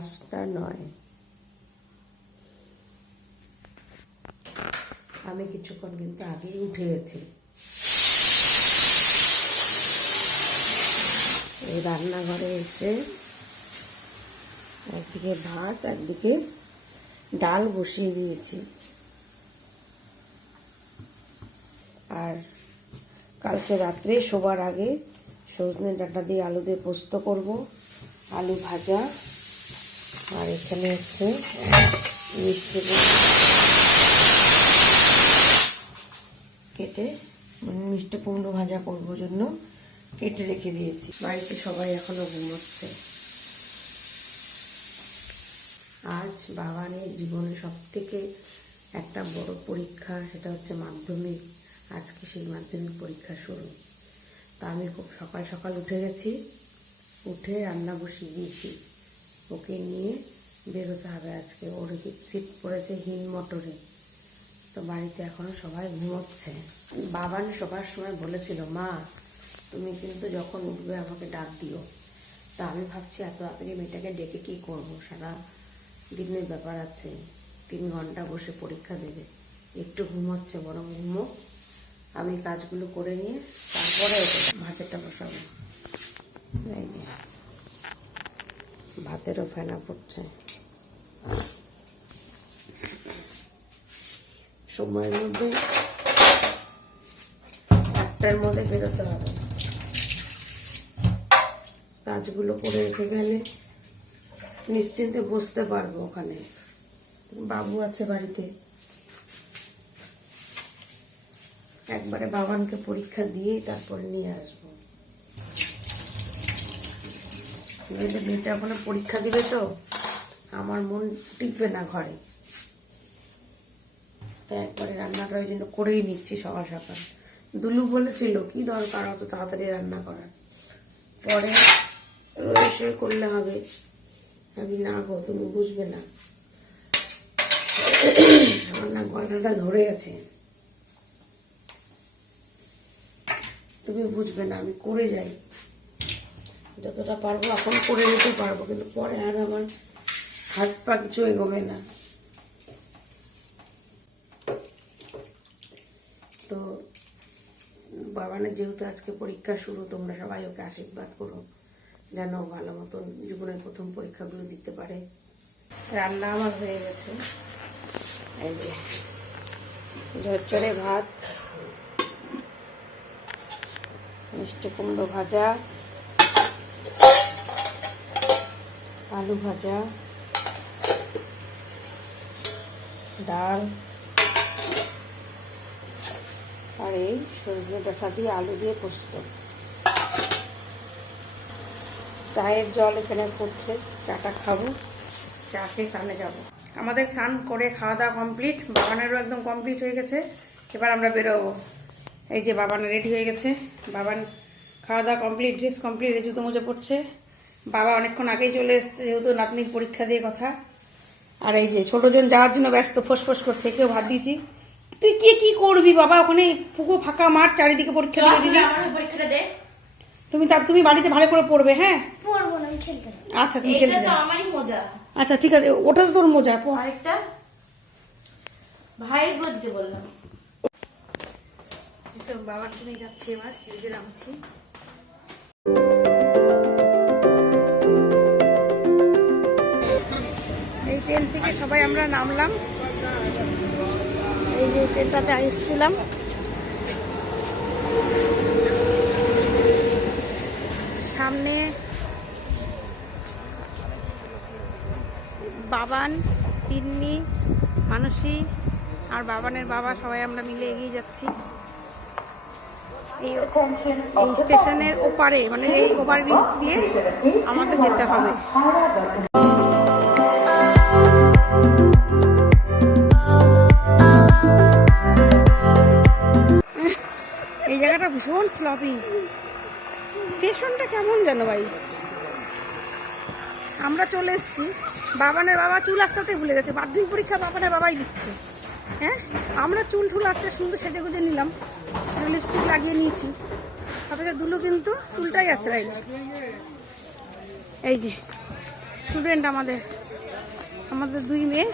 5টা নয়। আমি কিছুক্ষণ কিন্তু আগেই উঠে গেছি। এই রান্নাঘরে এসে একদিকে ভাত একদিকে ডাল বসিয়ে দিয়েছি। আর কালকে রাত্রে শোবার আগে সজনে ডাঁটা দিয়ে আলু দিয়ে পোস্ত করব, আলু ভাজা, আর এখানে হচ্ছে মিষ্টি কেটে মিষ্টি কুমড়ো ভাজা করবো জন্য কেটে রেখে দিয়েছি। বাড়িতে সবাই এখনো ঘুমোচ্ছে। আজ বাবানের জীবনে সবথেকে একটা বড় পরীক্ষা, সেটা হচ্ছে মাধ্যমিক। আজকে সেই মাধ্যমিক পরীক্ষা শুরু। তা আমি খুব সকাল সকাল উঠে গেছি, উঠে রান্না বসিয়ে দিয়েছি। ওকে নিয়ে বেরোতে হবে আজকে। ওর সিট পড়েছে হিম মোটরে। তো বাড়িতে এখনো সবাই ঘুমোচ্ছে। বাবান সবার সময় বলেছিল, মা তুমি কিন্তু যখন উঠবে আমাকে ডাক দিও। তা আমি ভাবছি এত তাড়াতাড়ি মেয়েটাকে ডেকে কী করবো, সারা দিনের ব্যাপার আছে, 3 ঘন্টা বসে পরীক্ষা দেবে। একটু ঘুমোচ্ছে, বরং ঘুমো, আমি কাজগুলো করে নিয়ে তারপরে ওকে ভাতেরটা বসাবো। এই যে ভাতেরও ফেনা পড়ছে। সময়ের মধ্যে 1টার মধ্যে বেরোতে হবে। কাজগুলো করে রেখে গেলে নিশ্চিন্তে বসতে পারবো। ওখানে বাবু আছে বাড়িতে। একবারে বাবানকে পরীক্ষা দিয়েই তারপরে নিয়ে আসবো। মেয়েটা ওখানে পরীক্ষা দিবে, তো আমার মন টিকবে না ঘরে। তাই একবারে রান্নাটা ওই জন্য করেই নিচ্ছি সকাল সকাল। দুলু বলেছিল কি দরকার অত তাড়াতাড়ি রান্না করার, পরে রয়েছে করলে হবে। আমি না গো, তুমি বুঝবে না, আমার না গলাটা ধরে গেছে, তুমি বুঝবে না। আমি করে যাই যতটা পারবো, এখন করে নিতে পারবো, কিন্তু পরে আর আমার হাত পা কিছু এগোবে না। তো বাবানের যেহেতু আজকে পরীক্ষা শুরু, তোমরা সবাই ওকে আশীর্বাদ করো যেন ভালো মতন জীবনের প্রথম পরীক্ষাগুলো দিতে পারে। রান্না আমার হয়ে গেছে। এই যে ঝরঝরে ভাত, মিষ্টি কুমড়ো ভাজা, আলু ভাজা, ডাল, আর এই সজনে ডাঁটা দিয়ে আলু দিয়ে পোস্ত। চায়ের জল এখানে পড়ছে, চাটা খাবো, চা খেয়ে স্নানে যাবো। আমাদের স্নান করে খাওয়া দাওয়া কমপ্লিট, বাবানেরও একদম কমপ্লিট হয়ে গেছে। এবার আমরা বেরোবো। এই যে বাবান রেডি হয়ে গেছে। বাবান খাওয়া দাওয়া কমপ্লিট, ড্রেস কমপ্লিট, জুতো মোজা পড়ছে। বাবা অনেকক্ষণ আগেই চলে এসছে, যেহেতু নাতনির পরীক্ষা দিয়ে কথা। আর এই যে ছোটজন যাওয়ার জন্য ব্যস্ত, ফোঁস করছে। কেউ ভাত দিয়েছি। তুই কি করবি বাবা, ওখানে পুকুর ফাঁকা মাঠ, চারিদিকে পরীক্ষা দিয়ে দিবি। পরীক্ষাটা দে। তুমি বাড়িতে ভালো করে পড়বে। হ্যাঁ পড়বো না, আমি খেলতে। আচ্ছা তুমি খেলতে এটা তো আমারই মোজা। আচ্ছা ঠিক আছে, ওটা তো তোর মোজা। আরেকটা ভাইয়ের গুলো দিতে বললাম। বাবাকে নিয়ে যাচ্ছি, এবার সিঁড়িতে নামছি। এই ট্রেন থেকে সবাই আমরা নামলাম। এই যে ট্রেনটাতে এসেছিলাম। সামনে বাবান, তিন্নি, মানসী আর বাবানের বাবা সবাই আমরা মিলে এগিয়ে যাচ্ছি। এই স্টেশনের ওপারে, মানে এই ওভারব্রিজ দিয়ে আমাদের যেতে হবে। এই জায়গাটা ভীষণ স্লপি। স্টেশনটা কেমন যেন ভাই। আমরা চলে এসেছি। বাবানের বাবা চুল আঁকতে ভুলে গেছে। মাধ্যমিক পরীক্ষা বাবানের বাবাই দিচ্ছে। হ্যাঁ, আমরা চুল আঁকতে সুন্দর সেজে গুজে নিলাম, লিপস্টিক লাগিয়ে নিয়েছি। তারপরে দুলু কিন্তু চুলটাই আঁচড়াই। এই যে স্টুডেন্ট আমাদের দুই মেয়ে।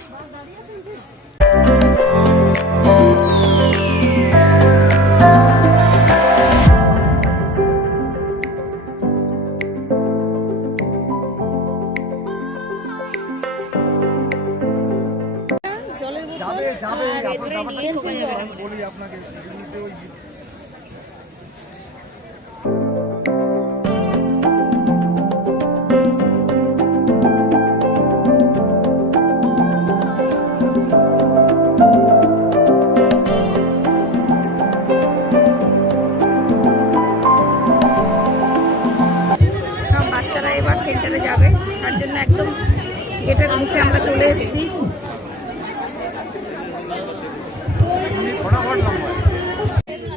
বাচ্চারা এবার সেন্টারে যাবে, তার জন্য একদম গেটের মুখে আমরা চলে এসেছি।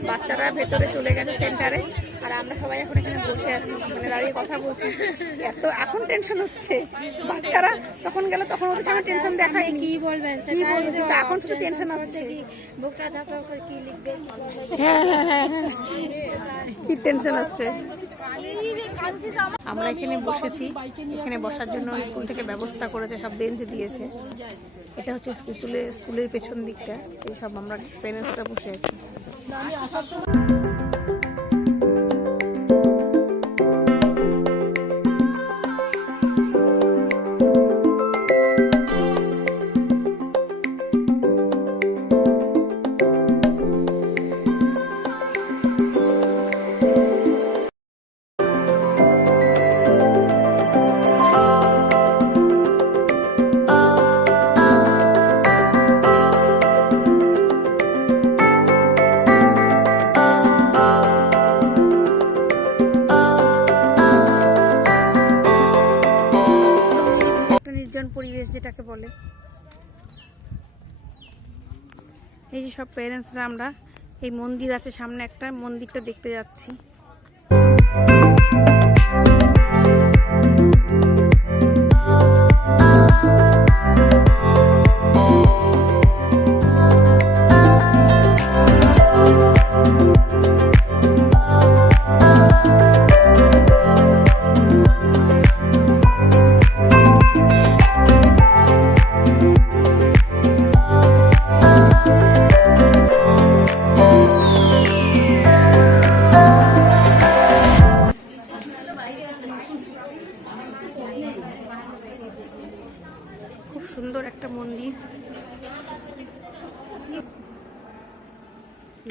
বাচ্চারা ভেতরে চলে গেছে সেন্টারে, আর আমরা সবাই এখন এখানে বসে আছি, মানে দাঁড়িয়ে কথা বলছি। এত এখন টেনশন হচ্ছে, বাচ্চারা তখন গেল তখন ওদের সামনে টেনশন দেখায় কি বলবেন কি বলবো, কিন্তু এখন শুধু টেনশন হচ্ছে। বুকটা ধাপা করে কি লিখবে হ্যাঁ হ্যাঁ হ্যাঁ হ্যাঁ, কি টেনশন হচ্ছে। আমরা এখানে বসেছি, এখানে বসার জন্য স্কুল থেকে ব্যবস্থা করেছে, সব বেঞ্চ দিয়েছে। এটা হচ্ছে স্কুলের পেছন দিকটা, এই সব আমরা প্যারেন্টসরা বসে আছি। পরিবেশ যেটাকে বলে, এই যে সব প্যারেন্টসরা আমরা এই মন্দির আছে সামনে একটা, মন্দিরটা দেখতে যাচ্ছি। খুব সুন্দর একটা মন্দির,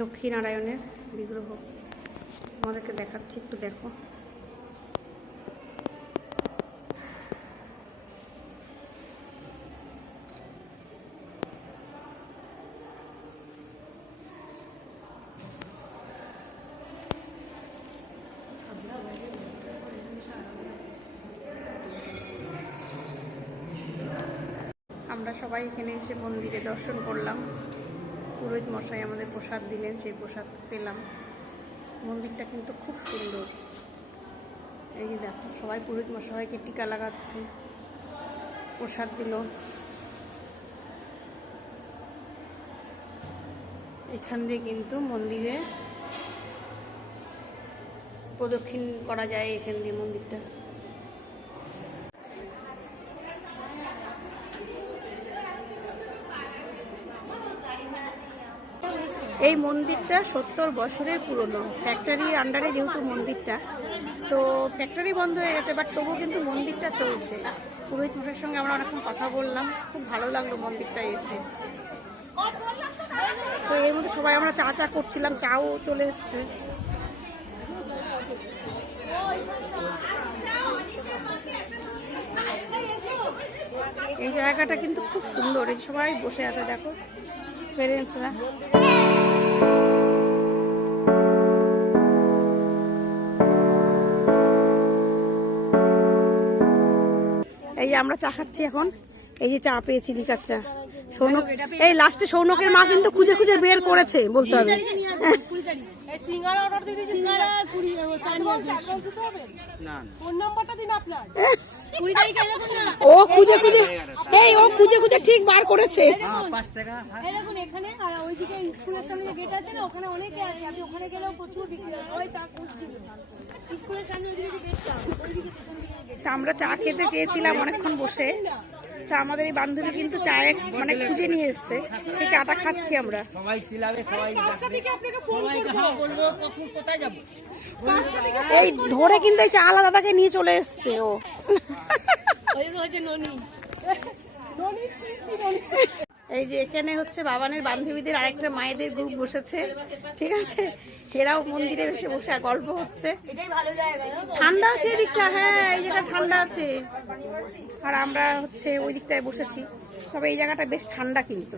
লক্ষ্মীনারায়ণের বিগ্রহ আমাদেরকে দেখাচ্ছি, একটু দেখো। আমরা সবাই এখানে এসে মন্দিরে দর্শন করলাম, পুরোহিত মশাই আমাদের প্রসাদ দিলেন, সেই প্রসাদ পেলাম। মন্দিরটা কিন্তু খুব সুন্দর। এই যে দেখো, সবাই পুরোহিত মশাইকে টিকা লাগাচ্ছে, প্রসাদ দিল। এখান দিয়ে কিন্তু মন্দিরে প্রদক্ষিণ করা যায়, এখান দিয়ে মন্দিরটা। এই মন্দিরটা 70 বছরের পুরনো, ফ্যাক্টরির আন্ডারে যেহেতু মন্দিরটা, তো ফ্যাক্টরি বন্ধ হয়ে গেছে, বাট তবুও কিন্তু মন্দিরটা চলছে। পুরোহিত মশাইয়ের সঙ্গে আমরা অনেকক্ষণ কথা বললাম, খুব ভালো লাগলো মন্দিরটা এসে। তো এর মধ্যে সবাই আমরা চা করছিলাম, চাও চলে এসছে। এই জায়গাটা কিন্তু খুব সুন্দর, এই সবাই বসে আছে দেখো প্যারেন্টসরা। এই যে আমরা চা খাচ্ছি এখন, এই যে চা পেয়েছি লিকার চা। সৌনক, এই লাস্টে সৌনকের মা কিন্তু খুঁজে খুঁজে বের করেছে বলতে হবে। এই সিঙ্গারা অর্ডার দিয়ে দিয়েছি, সিঙ্গারা আর পুরি অ্যাডভান্স দিতে হবে না, ফোন নাম্বারটা দিন আপনার। 20 তারিখে এরকম না, ও খুঁজে খুঁজে ঠিক বার করেছে। এরকম এখানে আর ওইদিকে স্কুলের সামনে যে গেট আছে না, ওখানে অনেকে আছে, আপনি ওখানে গেলেও প্রচুর বিক্রি হয়, সবাই চা খুঁজছিল স্কুলের সামনে ওইদিকে যে গেটটা, ওইদিকে পেছন দিকে গেট। তা আমরা চা খেতে চেয়েছিলাম অনেকক্ষণ বসে, তা আমাদের এই বান্ধবী কিন্তু চায়ে মানে খুঁজে নিয়ে এসছে, সেই চাটা খাচ্ছি আমরা। এই ধরে কিন্তু এই চা আলাদা দাদাকে নিয়ে চলে এসছে ও। এই যে এখানে হচ্ছে বাবানের বান্ধবীদের আরেকটা মায়েদের গ্রুপ বসেছে, ঠিক আছে, এরাও মন্দিরে এসে বসে গল্প হচ্ছে। ঠান্ডা আছে এদিকটা, হ্যাঁ এই জায়গা ঠান্ডা আছে, আর আমরা হচ্ছে ওই দিকটায় বসেছি, তবে এই জায়গাটা বেশ ঠান্ডা কিন্তু।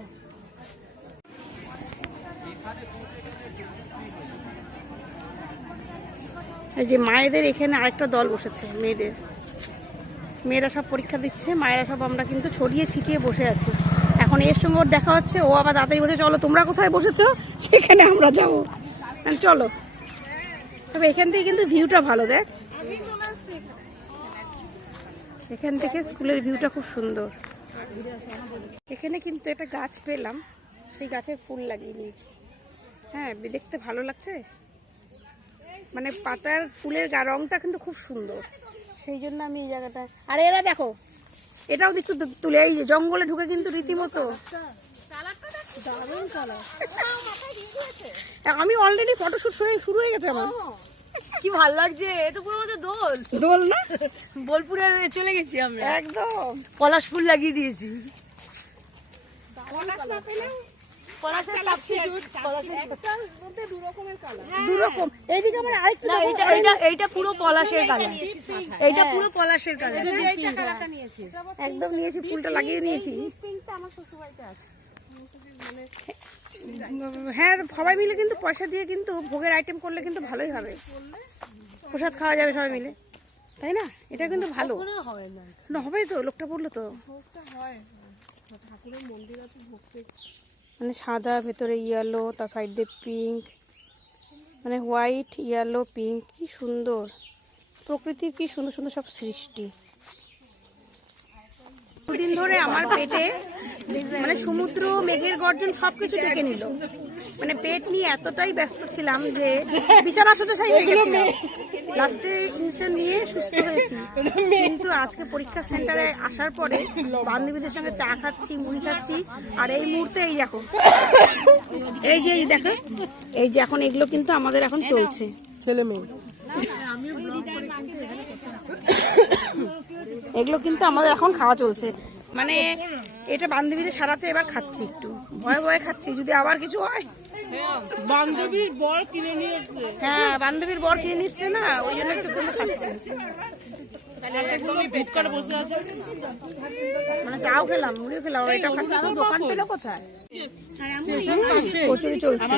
এই যে মায়েদের এখানে আরেকটা দল বসেছে, মেয়েরা সব পরীক্ষা দিচ্ছে, মায়েরা সব আমরা কিন্তু ছড়িয়ে ছিটিয়ে বসে আছি। এখন এর সঙ্গে ওর দেখা হচ্ছে, ও আবার তাড়াতাড়ি বলছে চলো তোমরা কোথায় বসেছো সেখানে আমরা যাবো, চলো। তবে এখান থেকে কিন্তু ভিউটা ভালো, দেখ এখান থেকে স্কুলের ভিউটা খুব সুন্দর। এখানে কিন্তু একটা গাছ পেলাম, সেই গাছের ফুল লাগিয়ে নিয়েছি, হ্যাঁ দেখতে ভালো লাগছে, মানে পাতার ফুলের রংটা কিন্তু খুব সুন্দর, সেই জন্য আমি এই জায়গাটা। আর এরা দেখো এটাও দেখতে তুলে, এই যে জঙ্গলে ঢুকে কিন্তু রীতিমতো আমি অলরেডি ফটোশুট শুরু হয়ে গেছে আমার, কি ভালো লাগছে, এ তো পুরো মতো দোল না, বোলপুরে চলে গেছি আমরা, একদম পলাশ ফুল লাগিয়ে দিয়েছি। দুরকম এইদিকে আমার আরেকটা, না এইটা পুরো পলাশের কালার, এইটা পুরো পলাশের কালার, একদম নিয়েছি, ফুলটা লাগিয়ে নিয়েছি। হ্যাঁ সবাই মিলে কিন্তু পয়সা দিয়ে কিন্তু ভোগের আইটেম করলে কিন্তু ভালোই হবে, প্রসাদ খাওয়া যাবে সবাই মিলে, তাই না? এটা কিন্তু ভালো না, হবে তো, লোকটা বললো তো মানে সাদা ভেতরে ইয়েলো, তার সাইড দিয়ে পিঙ্ক, মানে হোয়াইট ইয়েলো পিঙ্ক, কি সুন্দর প্রকৃতির, কি সুন্দর সুন্দর সব সৃষ্টি। দুদিন ধরে আমার পেটে মানে সমুদ্র, মেঘের গর্জন সবকিছু ডেকে নিল, মানে পেট নিয়ে এতটাই ব্যস্ত ছিলাম যে বিছানা শয্যাশায়ী হয়ে গেছিলাম, লাস্টে ইনজেকশন নিয়ে সুস্থ হয়েছি। কিন্তু আজকে পরীক্ষা সেন্টারে আসার পরে বান্ধবীদের সঙ্গে চা খাচ্ছি, মুড়ি খাচ্ছি, আর এই মুহূর্তে এই দেখো, এই যে এই দেখো, এই যে এখন এগুলো কিন্তু আমাদের এখন চলছে, ছেলে মেয়ে এগুলো কিন্তু আমাদের এখন খাওয়া চলছে, মানে এটা বান্ধবীদের সারাতে এবার খাচ্ছি, একটু ভয়ে ভয়ে খাচ্ছি যদি আবার কিছু হয়। বান্ধবীর বর কিনে নিয়ে এসেছে, হ্যাঁ বান্ধবীর বর কিনে নিচ্ছে না, ওই জন্য একটু করে খাচ্ছি, একদমই পেট করে বসে আছে, মানে চাও খেলাম, মুড়িও খেলাম, এটা খাচ্ছি। দোকান পেলো কোথায়? কচুরি চলছে,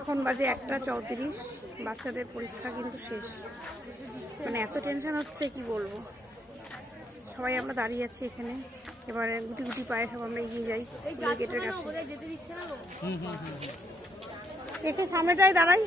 এখন বাজে 1:34, বাচ্চাদের পরীক্ষা কিন্তু শেষ, মানে এত টেনশন হচ্ছে কি বলবো। সবাই আমরা দাঁড়িয়ে আছি এখানে, এবারে গুটি গুটি পায়ে সব আমরা এগিয়ে যাই স্কুলের গেটের কাছে, এখানে সামনেটাই দাঁড়াই,